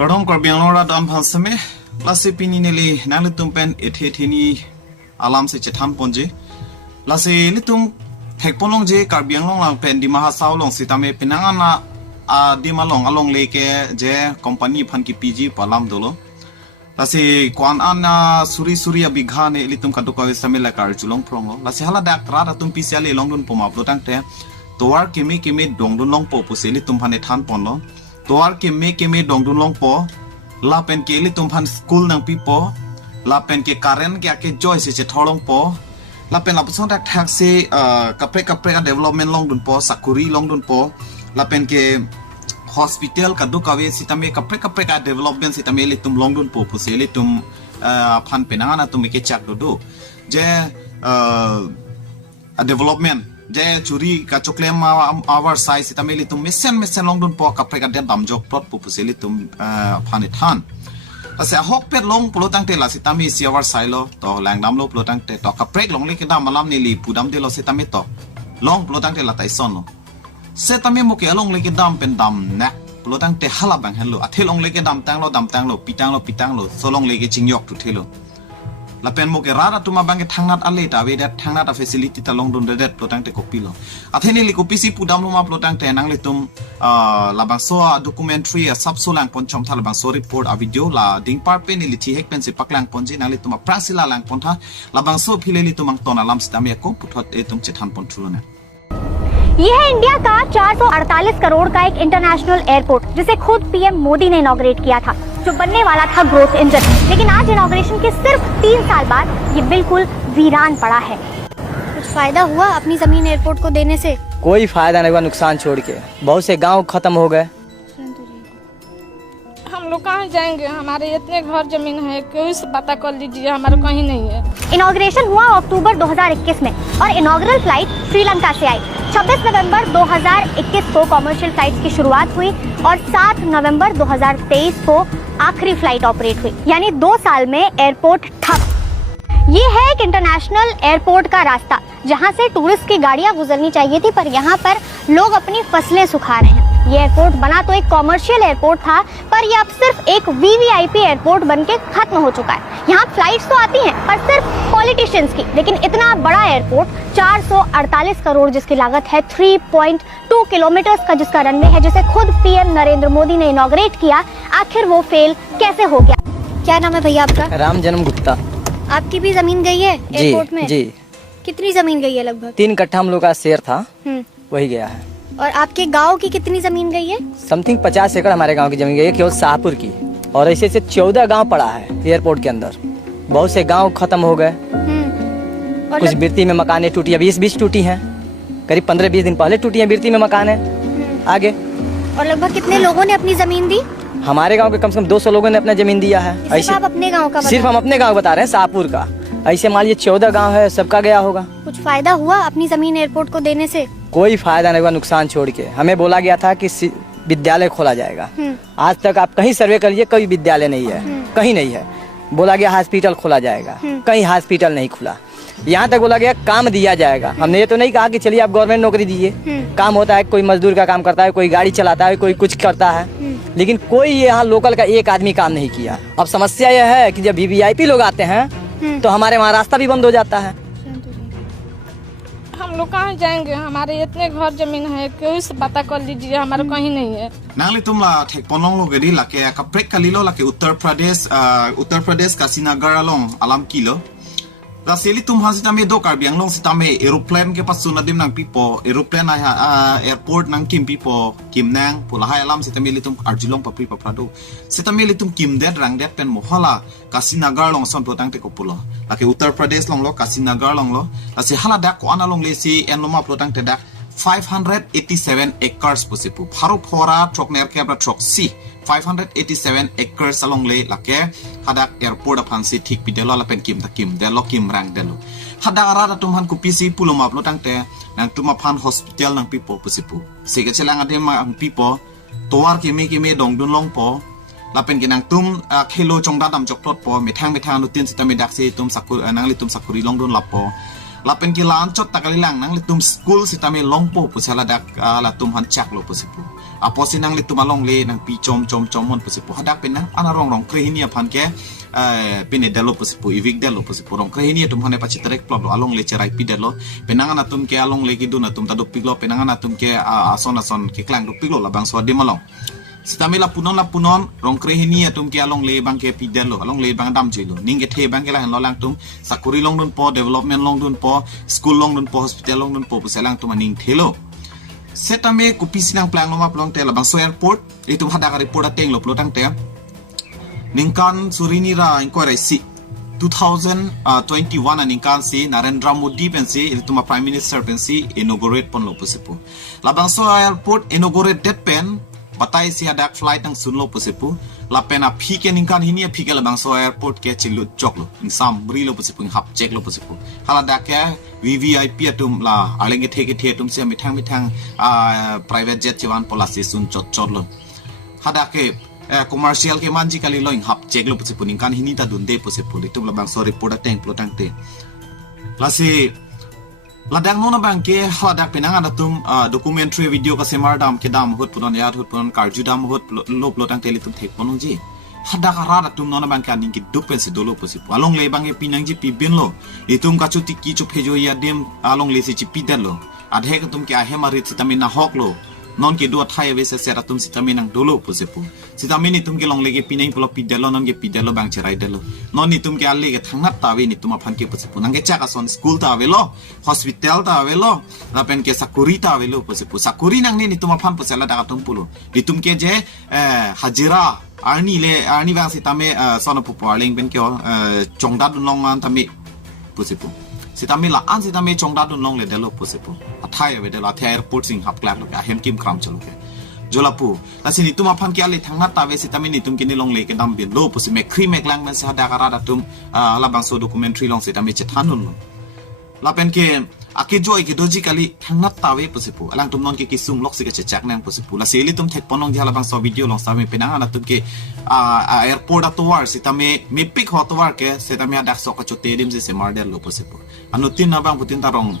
Kadong korbiang dam hansame lase pini nele nang litum pen ethethini alam se chetan ponje lase litum thekponong je karbiang long lang pen di mahasau long sitame pinangana di malong along leke je company phan ki pg palam dolo lase kwan ana suri abigha ne litum kadukawe samela kar chulong prongo lase hala dak ra tum pisiale long dun poma plotang te toar kimi dongdun long po puseli tum phane than ponlo toar kimi dongdun long po la pen ke li tum phan school nang pipo la pen ke karen ke ake joy se tholong po la pen la pusong dak thak se kapre development long dun po sakuri long dun po la pen ke hospital ka dukawe sitame kapre ka development sitame li tum long dun po puseli tum phan penanga tum ke chak do je development je churi ka choklem our size sitame li tum mesen long dun po kapre ka den dam jok plot pu puseli tum phane than ase hok pet long plotang te la sitame si our silo to lang dam lo plotang te to kapre long le ke dam malam ni li pudam de lo sitame to long plotang te la tai son lo setame mo ke long le ke dam pen dam na plotang te hala bang hello athelong le ke dam tang lo pitang lo solong le ke chingyok tu thelo la pen mo ke rara tuma bang ke thangnat ale ta we dat thangnat a facility ta long dun de det plotang te kopi lo atheni li kopi si pudam lo ma plotang te nang le tum la bang so documentary a sub so lang pon chom thal bang so report a video la ding par pe ni li thi hek pen se paklang pon ji nang le tum prasila lang pon tha la bang so phile li tum ton alam stam ko puthot e tum che than pon thulu na ये है India का 448 करोड़ का एक international airport जिसे खुद PM Modi ने inaugurate किया था, जो बनने वाला था ग्रोथ इंजन। लेकिन आज इनॉग्रेशन के सिर्फ 3 साल बाद ये बिल्कुल वीरान पड़ा है। कुछ फायदा हुआ अपनी जमीन एयरपोर्ट को देने से? कोई फायदा नहीं हुआ, नुकसान छोड़ के बहुत से गांव खत्म हो गए। हम लोग कहाँ जाएंगे? हमारे इतने घर जमीन है, कोई से पता कर लीजिए, हमारे कहीं नहीं है। इनॉग्रेशन हुआ अक्टूबर 2021 में और इनॉग्रल फ्लाइट श्रीलंका से आई। 26 नवंबर 2021 को कॉमर्शियल फ्लाइट्स की शुरुआत हुई और 7 नवंबर 2023 को आखिरी फ्लाइट ऑपरेट हुई, यानी 2 साल में एयरपोर्ट ठप। ये है एक इंटरनेशनल एयरपोर्ट का रास्ता जहां से टूरिस्ट की गाड़ियां गुजरनी चाहिए थी, पर यहाँ पर लोग अपनी फसलें सुखा रहे हैं। ये एयरपोर्ट बना तो एक कॉमर्शियल एयरपोर्ट था, पर ये अब सिर्फ एक वीवीआईपी एयरपोर्ट बनके खत्म हो चुका है। यहाँ फ्लाइट्स तो आती हैं, पर सिर्फ पॉलिटिशियंस की। लेकिन इतना बड़ा एयरपोर्ट 448 करोड़ जिसकी लागत है, 3.2 किलोमीटर्स का जिसका रनवे है, जिसे खुद पीएम नरेंद्र मोदी ने इनॉग्रेट किया, आखिर वो फेल कैसे हो गया? क्या नाम है भैया आपका? राम जन्म गुप्ता। आपकी भी जमीन गई है एयरपोर्ट में? जी। कितनी जमीन गई है लगभग? 3 कट्ठा हम लोग का शेयर था, वही गया है। और आपके गांव की कितनी जमीन गई है? समथिंग 50 एकड़ हमारे गांव की जमीन गई है, केवल शाहपुर की। और ऐसे 14 गांव पड़ा है एयरपोर्ट के अंदर। बहुत से गांव खत्म हो गए, कुछ बिरती में मकाने टूटी, अभी 20 टूटी हैं, करीब 15-20 दिन पहले टूटी हैं बिरती में मकान है आगे। और लगभग कितने लोगों ने अपनी जमीन दी? हमारे गांव के कम से कम 200 लोगों ने अपना जमीन दिया है। ऐसे आप अपने गांव का? सिर्फ हम अपने गांव बता रहे हैं, शाहपुर का। ऐसे मान लीजिए 14 गांव है, सबका गया होगा। कुछ फायदा हुआ अपनी जमीन एयरपोर्ट को देने से? कोई फायदा नहीं हुआ, नुकसान छोड़ के। हमें बोला गया था कि विद्यालय खोला जाएगा, आज तक आप कहीं सर्वे कर लीजिए, कोई विद्यालय नहीं है, कहीं नहीं है। बोला गया हॉस्पिटल खोला जाएगा, कहीं हॉस्पिटल नहीं खुला। यहाँ तक बोला गया काम दिया जाएगा। हमने ये तो नहीं कहा कि चलिए आप गवर्नमेंट नौकरी दीजिए। काम होता है, कोई मजदूर का काम करता है, कोई गाड़ी चलाता है, कोई कुछ करता है, लेकिन कोई यहाँ लोकल का एक आदमी काम नहीं किया। अब समस्या यह है कि जब वीवीआईपी लोग आते हैं तो हमारे वहाँ रास्ता भी बंद हो जाता है। हम लोग कहाँ जाएंगे? हमारे इतने घर जमीन है, कोई से पता कर लीजिए, हमारे कहीं नहीं है। nangli tumla thek ponong lo gedi lake ka prek kalilo lake Uttar Pradesh ka Srinagar along alam kilo la seli tum han sitame do karbiang long sitame aeroplane ke pasu nadim nang pipo aeroplane airport nang kim pipo kim nang pula hai alam sitame litum arjilong papri paprado sitame litum kim det rang det pen mohala ka Srinagar long son protang te kopulo lake Uttar Pradesh long lo ka Srinagar long lo la se hala dak ko analong le si enloma protang te dak 587 acres posipu pharo phora trok ner ke trok si 587 acres along le lake hadak airport aphan si thik pidelo la pen kim ta kim de lo kim rang de lo hadak ara tum han ku pc puluma plotang te nang tuma phan hospital nang pipo posipu sege chelang ade ma pipo toar ki me dong dun long po la pen kinang tum khelo chongda dam jok plot po mithang nutin sitame dak se tum sakur nang li tum sakuri long dun lapo lapen ki lan chot takalilang nang litum school sitame longpo pusala dak la tum han chak lo pusipu aposinang le tumalong le nang pi chom mon pasipo hadak pen nang ana rong krehinia phan ke pine delo pasipo ivik delo pasipo rong krehinia tum hane pachi trek plot along le cherai pi delo penang ana tum ke along le ki duna tum ta do piglo penang ana tum ke ason ke klang do piglo labang so de malong sitamela punon rong krehinia tum ke along le bang ke pi delo along le bang dam jilo ning ke the bang ke la han lo lang tum sakuri long dun po development long dun po school long dun po hospital long dun po puselang tum ning thelo setame kopi sinang plang loma plong te labang so airport itu hada ka report ateng lo plotang te ningkan surini ra inquiry si 2021 ningkan si Narendra Modi pensi itu ma prime minister pensi inaugurate pon lo pusepu labang so airport inaugurate det pen batai si hadak flight ang sunlo pusepu la pena phike ningkan hinia phike labang so airport ke chilu choklo insam brilo pusepu hap check lo pusepu hala dakya VVIP atum la alenge theke the tum se mithang private jet chiwan polasi sun chot lo hadake commercial ke manji kali lo hap check lo pusepu ningkan hini ta dunde pusepu itu labang so report ateng plotang te lasi ladang nona bang ke hadak penangan atum documentary video ka semar dam ke dam hot punon yat hot punon karju dam hot lo plotang te litum thek ponong ji hadak ara atum nona bang ka ning ki dupen se dolo posipu along le bang e pinang ji pi bin lo itum ka chuti ki chu phejo ya dem along le se chi pi den lo adhe ka tum ke ahemarit sitamin na hok lo non ke do thai we se sera tum sitamin nang dolo posipu sitamin ni tum ke long le ke pinang pulo pi delo non ke pi delo bang cherai delo non ni tum ke alle ke thangnat ta we ni tum aphan ke posipu nang ke chaka son school ta we lo hospital ta we lo na pen ke sakuri ta we lo posipu sakuri nang ni tum aphan posela da tum pulo ni tum ke je hajira arni bang sitame sono pu paling pen ke chongda dun long an tami posipu sitame la an sitame chongda dun long le delo posipu athai we delo athai airport sing hap klak lo ka hem kim kram chalo ke jolapu lasini tuma phan ke ale thangna ta we sitame ni tum ke ni long le ke dam bin lo pusi me khri me klang men sa da kara da tum la bang so documentary long sitame che thanun lo la pen ke ake joy ke doji kali thangna ta we pusipu alang tum non ke kisum lok se ke chak nang pusipu la seli tum thek ponong jala bang so video long sa me penang ana tum ke airport atwar sitame me pick hotwar ke sitame adak so ka chote dim se mar del lo pusipu anutin na bang putin tarong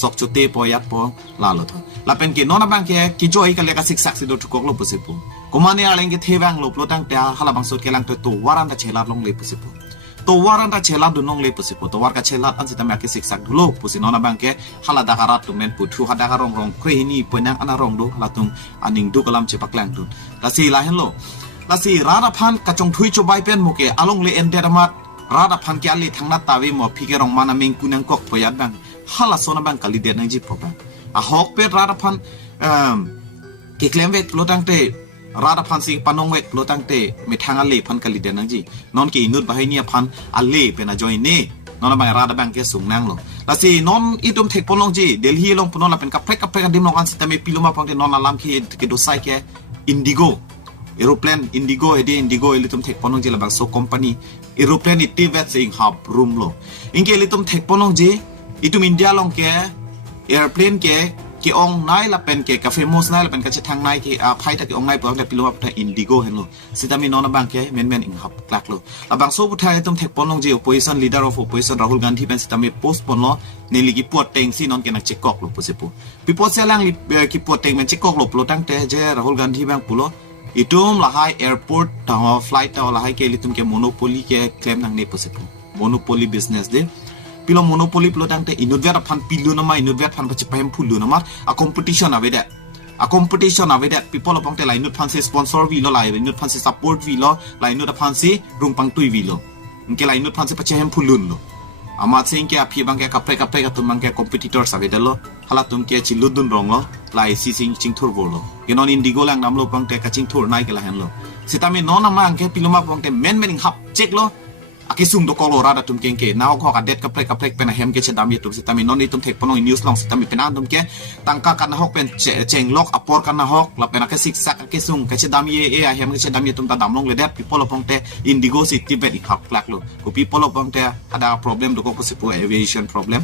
sok chote po yat po la lo tho la pen ke nona bang ke joy kali ka sik sak se do thukok lo pusipu komane aleng ke thebang lo plotang ta hala bang so ke lang to waran da chelar long le pusipu to waran da chela dunong le pusipo to war ka chela an sitame ake siksak dulo pusinona bangke hala dakarat tu men puthu hadaka rong krehini penang ana rong do latung aning du kalam chepak lang tu lasi lahen lo lasi rada phan kachong thui chobai pen muke along le ende ramat rada phan ke ali thangna tawi mo phike rong mana ming kunang kok poyat bang hala sona bang kali de nang ji program a hok pe rada phan ke claim vet plotang te rada phan si panong wek plotang te me thanga le phan kali de nang ji non ke inut bahai nia phan alle pe na join ne non bang rada bang ke sung nang lo la si non itum thek ponong ji delhi long punon la pen kaprek dim long an sitame piluma pang te non alam ke do sai ke indigo aeroplane indigo elitum thek ponong ji la bang so company aeroplane it vet sing hub room lo inke elitum thek ponong ji itum india long ke airplane ke ong nai la pen ke ka famous nai la pen ka chithang nai ke phai ta ke ong nai pang le pilwa pha indigo hen lo sitami non bang ke men in hap klak lo la bang so buthai tum thek ponong ji opposition leader of opposition Rahul Gandhi pen sitami post pon lo ne ligi pot teng si non ke nak chekok lo pusipu pipo selang ki pot teng men chekok lo plotang te je Rahul Gandhi bang pulo itum la hai airport ta flight ta la hai ke litum ke monopoly ke claim nang ne pusipu monopoly business de pilo monopoly plotang te inudvet phan pilu na ma inudvet phan pachi phem phulu na ma a competition ave that people apong te lainut phan se sponsor vi lo lai inut phan se support vi lo lainut phan se rung pang tui vi lo inke lainut phan se pachi hem phulun lo ama sing ke aphi bang ke kapre ka tum bang ke competitors ave lo hala tum ke chi ludun rong lo lai si sing ching thur bol lo genon indigo lang nam lo pang te ka ching thur nai ke la hen lo sitami non ama ang ke piluma pang te men hap check lo akisung do kolora da tum kenke naw ko ka det ka prek pen hem ke chedam youtube sitami non itum thek ponong news long sitami penan tum ke tangka kan hok pen cheng lok apor kan hok la pen ka sik sak ke sung ke chedam ye hem ke chedam youtube ta dam long le det people opong te indigo city bet hak klak lo ko people opong te ada problem do ko sipu aviation problem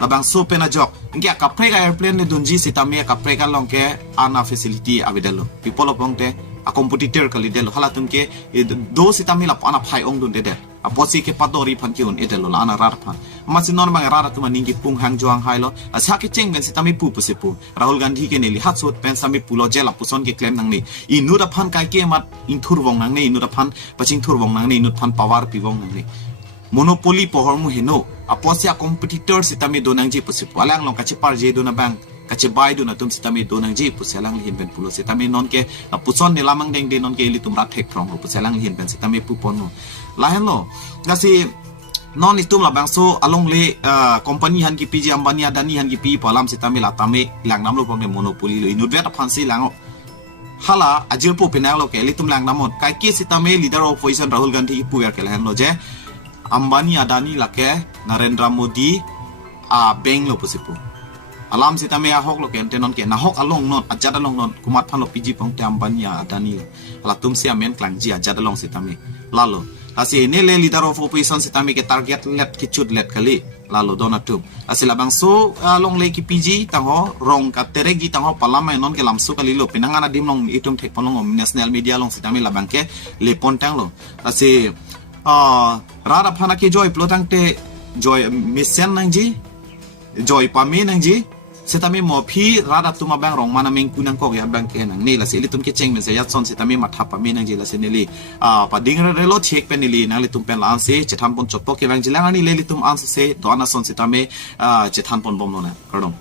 labang so pena jok nge ka prek airplane le dunji sitami ka prek long ke ana facility avedelo people opong te a competitor kali del hala tum ke do sitami la pana phai ong dun de a posi ke padori phan ki un edelo la ana rar phan masin non bang rara tuma ningi pung hang joang hai lo a sa ke cheng ben sitami pu pu se pu Rahul Gandhi ke neli hat sot pen sami pulo jela puson ke claim nang ni I nu da phan kai ke mat in thur wong nang ni nu da phan paching thur wong nang ni nu phan power pi wong nang ni monopoly pohor mu heno a posi a competitor sitami do nang ji pu se pu alang long ka che par je do na bang kache bai do na tum sitami do nang ji puselang hin ben pulo sitami non ke puson ni lamang deng de non ke li tum rat thek from puselang hin ben sitami pu pono la hen lo ngasi non itum la bang so along le company han ki PG Ambani Adani han ki pi palam sitami la tame lang nam lo pong ne monopoly lo inut vet phan si lang hala ajil pu penang lo ke li tum lang namon kai ke sitami leader of opposition Rahul Gandhi ki pu ke hen lo je Ambani Adani la ke Narendra Modi a beng lo pusipu alam sitame ahok lo ken tenon ke na hok along not ajada long not kumat phan lo PG pong te Ambani Adani la tum sia men klang ji ajada long sitame lalo asi ne le leader of opposition sitame ke target let ki chut let kali lalo dona tum asila bang so long le ki PG tango rong ka teregi tango parliament non ke lamsu kali lo pinangana dim long itum thek ponong national media long sitame la bang ke le pontang lo asi rara phana ke joy plotang te joy mission nang ji joy pami nang ji sitami mo phi rada tuma bang rong mana meng kunang ko ya bang ke nang ni la seli tum ke cheng men se yat son sitami matha pami nang ji la seneli pa ding re lo chek penili nang li tum pen lan se chetham pon chotpo ke bang jilang ani le li tum ans se do ana son sitami chethan pon bom no na kardom